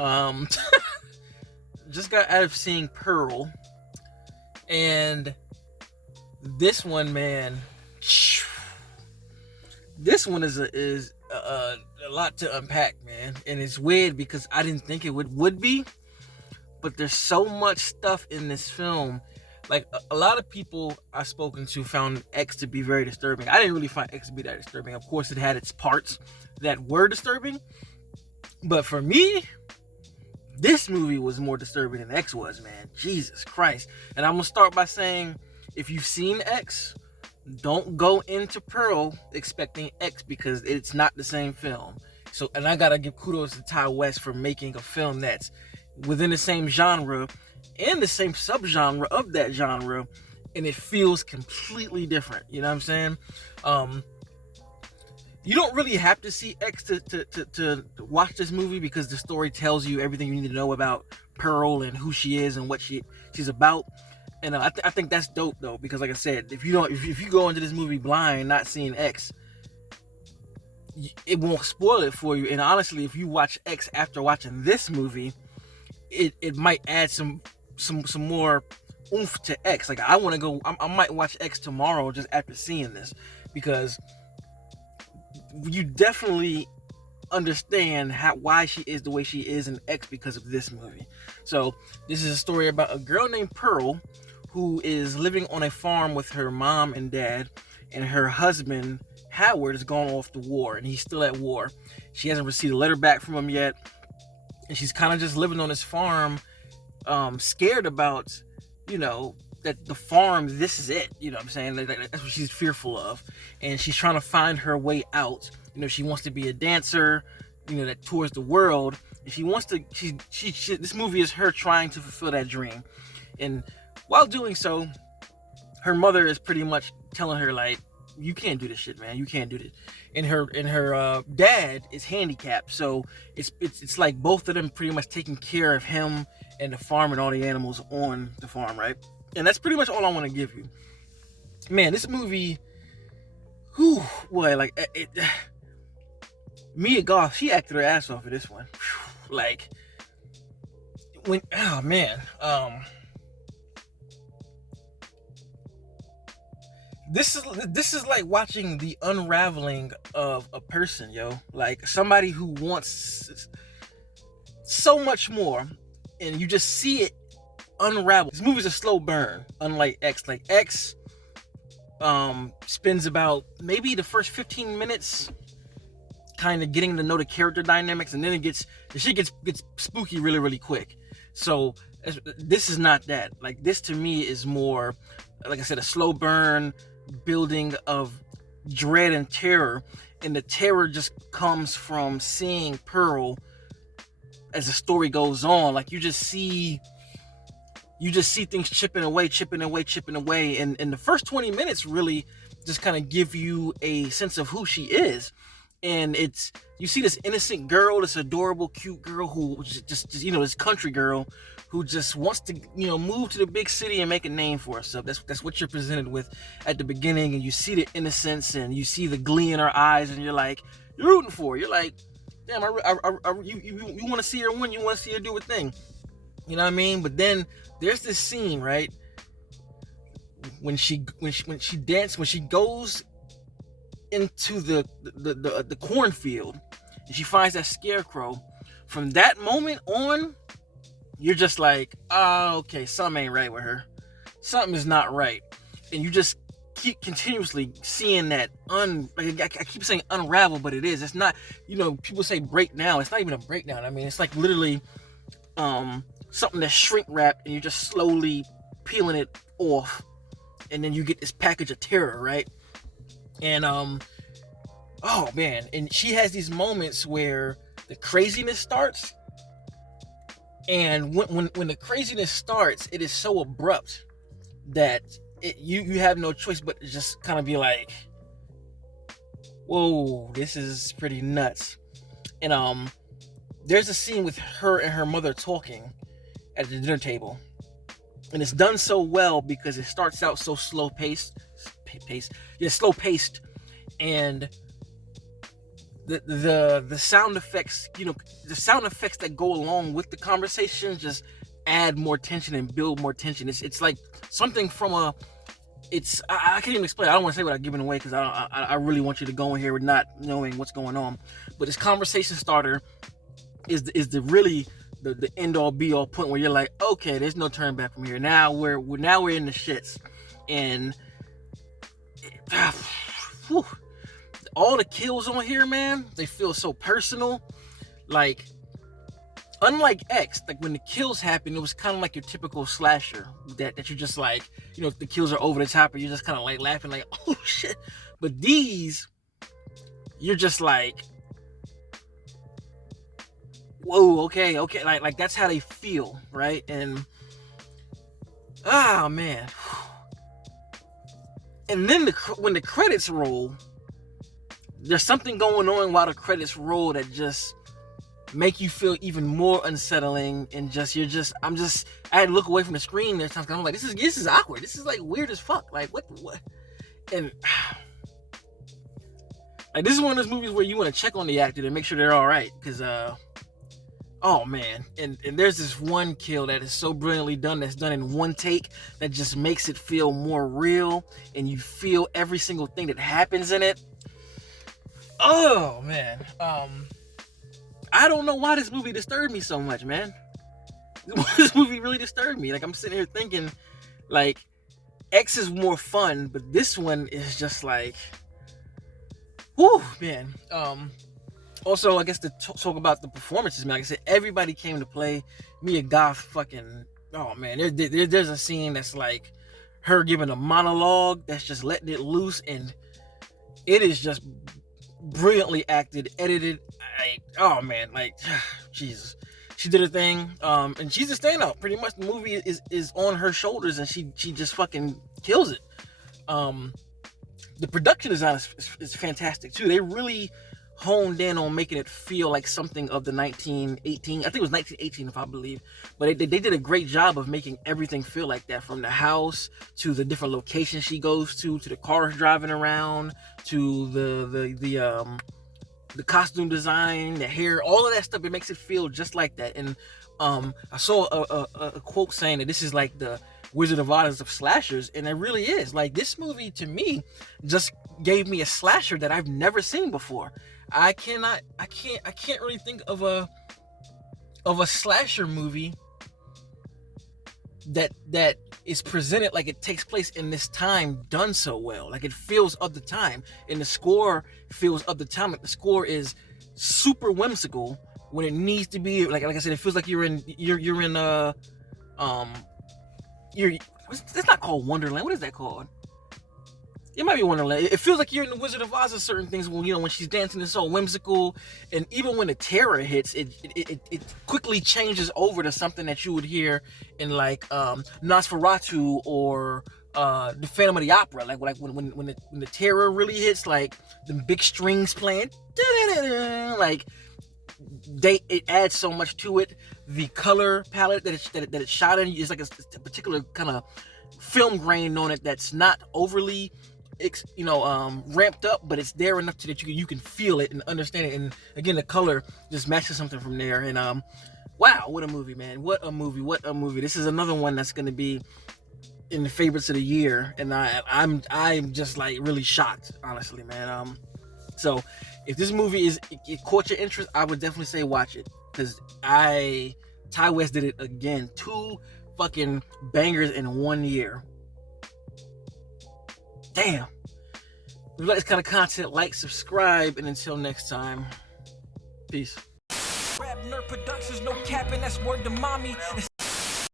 Um, just got out of seeing Pearl, and this one, man, this one is a lot to unpack, man, and it's weird because I didn't think it would be, but there's so much stuff in this film. Like a lot of people I've spoken to found X to be very disturbing. I didn't really find X to be that disturbing. Of course, it had its parts that were disturbing, but for me, this movie was more disturbing than X was, man. Jesus Christ. And I'm gonna start by saying, if you've seen X, don't go into Pearl expecting X because it's not the same film. So, and I gotta give kudos to Ty West for making a film that's within the same genre and the same subgenre of that genre, and it feels completely different. You know what I'm saying? You don't really have to see X to watch this movie because the story tells you everything you need to know about Pearl and who she is and what she's about. And I think that's dope though, because like I said, if you go into this movie blind, not seeing X, it won't spoil it for you. And honestly, if you watch X after watching this movie, it might add some more oomph to X. Like I want to go, I might watch X tomorrow just after seeing this, because you definitely understand why she is the way she is in X because of this movie. So this is a story about a girl named Pearl who is living on a farm with her mom and dad, and her husband Howard has gone off to war and he's still at war. She hasn't received a letter back from him yet, and she's kind of just living on this farm, scared about, that the farm, this is it, you know what I'm saying? That's what she's fearful of, and she's trying to find her way out. She wants to be a dancer, that tours the world, and she wants to, this movie is her trying to fulfill that dream. And while doing so, her mother is pretty much telling her, like, you can't do this shit, man. You can't do this. And her dad is handicapped, so it's like both of them pretty much taking care of him and the farm and all the animals on the farm, right? And that's pretty much all I want to give you. Man, this movie, Mia Goth, she acted her ass off for this one. This is like watching the unraveling of a person, yo. Like somebody who wants so much more, and you just see it unravel. This movie's a slow burn, unlike X. Like X spends about maybe the first 15 minutes kind of getting to know the character dynamics, and then the shit gets spooky really, really quick. So this is not that. Like this to me is more, like I said, a slow burn building of dread and terror, and the terror just comes from seeing Pearl as the story goes on. Like you just see things chipping away, and the first 20 minutes really just kind of give you a sense of who she is. And you see this innocent girl, this adorable, cute girl who just this country girl who just wants to, move to the big city and make a name for herself. That's what you're presented with at the beginning, and you see the innocence and you see the glee in her eyes, and you're rooting for her. You're like, damn, you want to see her win, you want to see her do a thing. You know what I mean? But then there's this scene, right? When she goes into the cornfield and she finds that scarecrow. From that moment on, you're just like, okay, something ain't right with her. Something is not right. And you just keep continuously seeing that I keep saying unravel, but it is. It's not, people say breakdown. It's not even a breakdown. I mean, it's like literally something that's shrink wrapped, and you're just slowly peeling it off, and then you get this package of terror, right? And oh man, and she has these moments where the craziness starts, and when the craziness starts, it is so abrupt that you have no choice but to just kind of be like, whoa, this is pretty nuts. And there's a scene with her and her mother talking at the dinner table, and it's done so well because it starts out so slow paced, and the sound effects, the sound effects that go along with the conversation just add more tension and build more tension. It's like something from a I can't even explain. I don't want to say without giving away because I really want you to go in here with not knowing what's going on. But this conversation starter is the really the end all be all point where you're like, okay, there's no turn back from here. Now we're in the shits, and whew, all the kills on here, man, they feel so personal. Like, unlike X, like when the kills happen, it was kind of like your typical slasher that you're just like, the kills are over the top, and you're just kind of like laughing, like, oh shit. But these, you're just like, whoa, okay, like that's how they feel, right? And man, and then when the credits roll, there's something going on while the credits roll that just make you feel even more unsettling, and I had to look away from the screen there times, 'cause I'm like, this is awkward. This is like weird as fuck. Like what? And like this is one of those movies where you want to check on the actor to make sure they're all right, because oh man, and there's this one kill that is so brilliantly done, that's done in one take, that just makes it feel more real, and you feel every single thing that happens in it. Oh man, I don't know why this movie disturbed me so much, man. This movie really disturbed me. Like, I'm sitting here thinking, like, X is more fun, but this one is just like, whew, man. Also, I guess to talk about the performances, man. Like I said, everybody came to play. Mia Goth fucking, oh man, there's a scene that's like her giving a monologue that's just letting it loose, and it is just brilliantly acted, edited. Oh man, like, Jesus, she did her thing, and she's a standout. Pretty much, the movie is on her shoulders, and she just fucking kills it. The production design is fantastic too. They really honed in on making it feel like something of the 1918. I think it was 1918, if I believe. But they did a great job of making everything feel like that, from the house to the different locations she goes to the cars driving around, to the costume design, the hair, all of that stuff. It makes it feel just like that. And I saw a quote saying that this is like the Wizard of Oz of slashers, and it really is. Like, this movie to me just gave me a slasher that I've never seen before. I can't really think of a slasher movie that is presented like it takes place in this time, done so well. Like, it feels of the time, and the score feels of the time. Like, the score is super whimsical when it needs to be. Like I said, it feels like it's not called Wonderland. What is that called? It might be Wonderland. It feels like you're in the Wizard of Oz. Certain things, when she's dancing, it's so whimsical, and even when the terror hits, it quickly changes over to something that you would hear in like Nosferatu or the Phantom of the Opera. Like when the terror really hits, like the big strings playing, like it adds so much to it. The color palette that it's shot in is like a particular kind of film grain on it that's not overly ramped up, but it's there enough to that you can feel it and understand it. And again, the color just matches something from there. And wow, what a movie, man. What a movie. This is another one that's going to be in the favorites of the year, and I'm just like really shocked, honestly, man. So if this movie it caught your interest, I would definitely say watch it, because Ty West did it again. 2 fucking bangers in 1 year. Damn. If you like this kind of content, like, subscribe, and until next time, peace. RapNerd Productions, no capping, that's word to mommy.